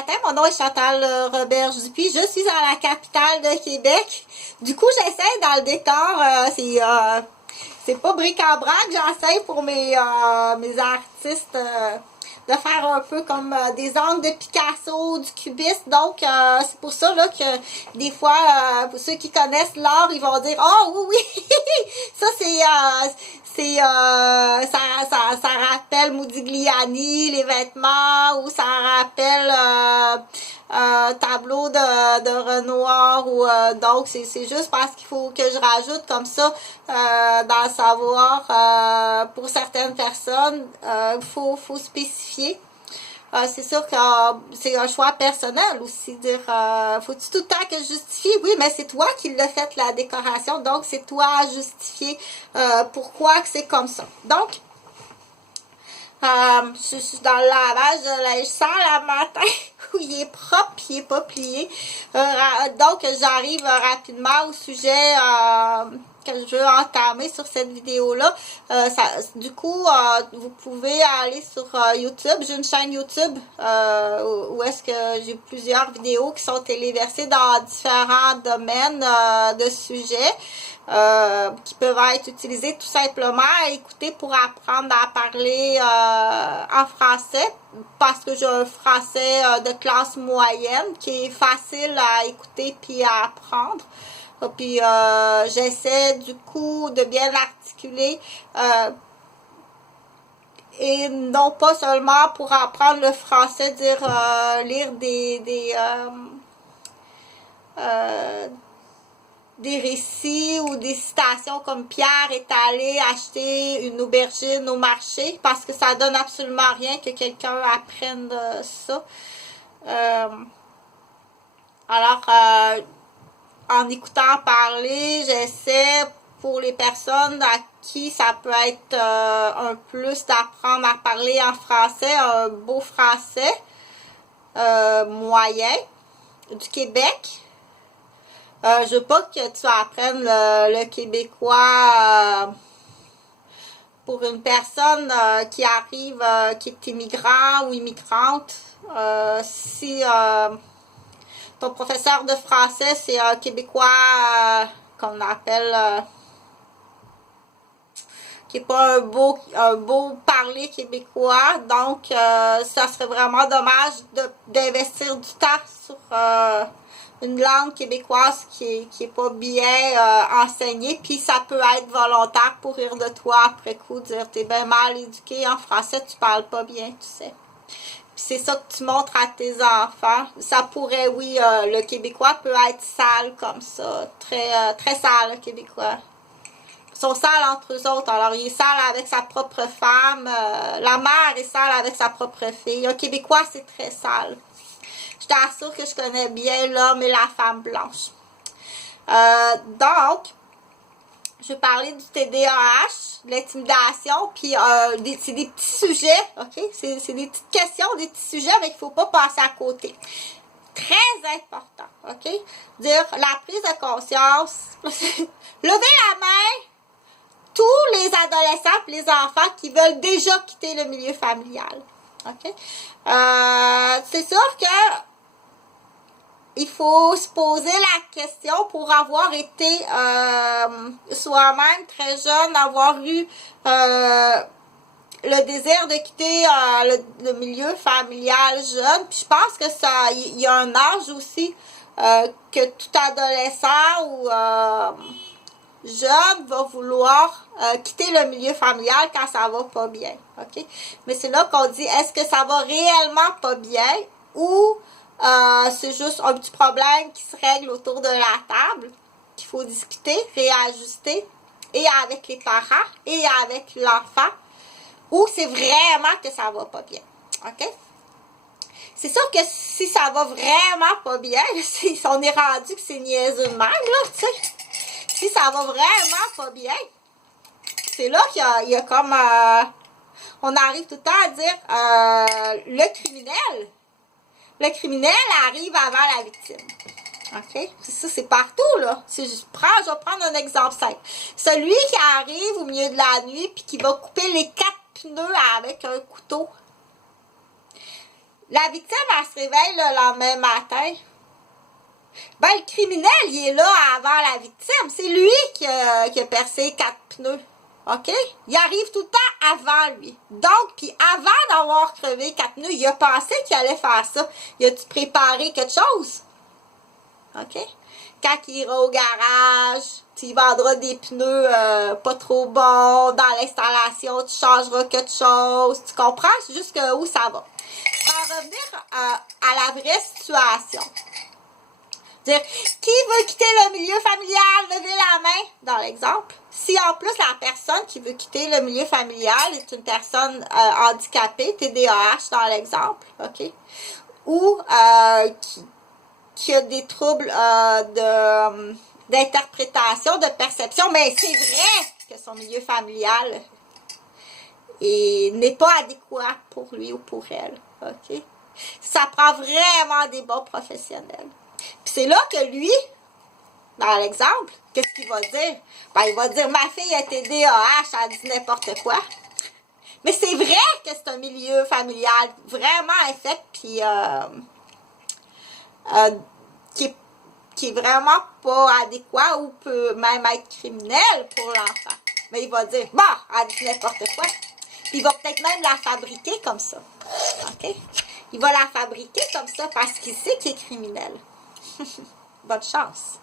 matin, mon nom est Chantal Roberge-Dupuis, je suis à la capitale de Québec. Du coup, j'essaie dans le décor, c'est pas bric-à-brac, j'essaie pour mes artistes de faire un peu comme des angles de Picasso, du cubisme. Donc, c'est pour ça là, que des fois, pour ceux qui connaissent l'art, ils vont dire « Oh oui, oui! » Ça, ça rappelle Modigliani, les vêtements, ou ça rappelle un tableau de Renoir. Donc, c'est juste parce qu'il faut que je rajoute comme ça dans le savoir. Pour certaines personnes, faut spécifier. C'est sûr que c'est un choix personnel aussi. Dire, faut-tu tout le temps que je justifie? Oui, mais c'est toi qui l'as fait la décoration, donc c'est toi à justifier pourquoi que c'est comme ça. Donc, je suis dans le lavage de linge sale le matin où il est propre et il n'est pas plié. Donc, j'arrive rapidement au sujet que je veux entamer sur cette vidéo-là. Du coup, vous pouvez aller sur YouTube. J'ai une chaîne YouTube où est-ce que j'ai plusieurs vidéos qui sont téléversées dans différents domaines de sujets. Qui peuvent être utilisés tout simplement à écouter pour apprendre à parler en français, parce que j'ai un français de classe moyenne qui est facile à écouter puis à apprendre. Puis j'essaie du coup de bien l'articuler et non pas seulement pour apprendre le français, lire des récits ou des citations comme Pierre est allé acheter une aubergine au marché, parce que ça donne absolument rien que quelqu'un apprenne ça. En écoutant parler, j'essaie pour les personnes à qui ça peut être un plus d'apprendre à parler en français, un beau français moyen du Québec. Je veux pas que tu apprennes le québécois pour une personne qui arrive, qui est immigrant ou immigrante. Si ton professeur de français, c'est un québécois qu'on appelle qui n'est pas un beau parler québécois, donc ça serait vraiment dommage d'investir du temps sur une langue québécoise qui est pas bien enseignée, puis ça peut être volontaire pour rire de toi après coup, dire t'es bien mal éduqué en français, tu parles pas bien, tu sais. Puis c'est ça que tu montres à tes enfants. Ça pourrait, oui, le québécois peut être sale comme ça, très sale le québécois. Ils sont sales entre eux autres, alors il est sale avec sa propre femme, la mère est sale avec sa propre fille. Un québécois, c'est très sale. Je t'assure que je connais bien l'homme et la femme blanche. Donc, je vais parler du TDAH, de l'intimidation, puis c'est des petits sujets, ok? C'est des petites questions, des petits sujets, mais qu'il ne faut pas passer à côté. Très important, ok? Dire la prise de conscience, lever la main, tous les adolescents et les enfants qui veulent déjà quitter le milieu familial, ok? C'est sûr que il faut se poser la question pour avoir été soi-même très jeune, avoir eu le désir de quitter le milieu familial jeune. Puis je pense que ça, il y a un âge aussi que tout adolescent ou jeune va vouloir quitter le milieu familial quand ça va pas bien. Ok? Mais c'est là qu'on dit, est-ce que ça va réellement pas bien ou c'est juste un petit problème qui se règle autour de la table, qu'il faut discuter, réajuster, et avec les parents, et avec l'enfant, ou c'est vraiment que ça va pas bien. OK? C'est sûr que si ça va vraiment pas bien, si on est rendu que c'est niaiseux de même, là, tu sais, si ça va vraiment pas bien, c'est là qu'il y a comme... on arrive tout le temps à dire le criminel arrive avant la victime. OK? Ça, c'est partout, là. Si je vais prendre un exemple simple. Celui qui arrive au milieu de la nuit puis qui va couper les 4 pneus avec un couteau, La victime, elle se réveille le lendemain matin. Ben, le criminel, il est là avant la victime. C'est lui qui a percé 4 pneus. OK? Il arrive tout le temps avant lui. Donc, puis avant d'avoir crevé 4 pneus, il a pensé qu'il allait faire ça. Il a-tu préparé quelque chose? OK? Quand il ira au garage, tu vendras des pneus pas trop bons. Dans l'installation, tu changeras quelque chose. Tu comprends? C'est juste où ça va. Pour en revenir à la vraie situation. Dire, qui veut quitter le milieu familial? Levez la main dans l'exemple. Si en plus la personne qui veut quitter le milieu familial est une personne handicapée, TDAH dans l'exemple, OK? Ou qui a des troubles d'interprétation, de perception, mais c'est vrai que son milieu familial n'est pas adéquat pour lui ou pour elle, OK? Ça prend vraiment des bons professionnels. Puis c'est là que lui, dans l'exemple, qu'est-ce qu'il va dire? Ben, il va dire, ma fille a TDAH, elle dit n'importe quoi. Mais c'est vrai que c'est un milieu familial vraiment infect, puis qui est vraiment pas adéquat ou peut même être criminel pour l'enfant. Mais il va dire, bon, elle dit n'importe quoi. Puis il va peut-être même la fabriquer comme ça. OK? Il va la fabriquer comme ça parce qu'il sait qu'il est criminel. Bonne chance.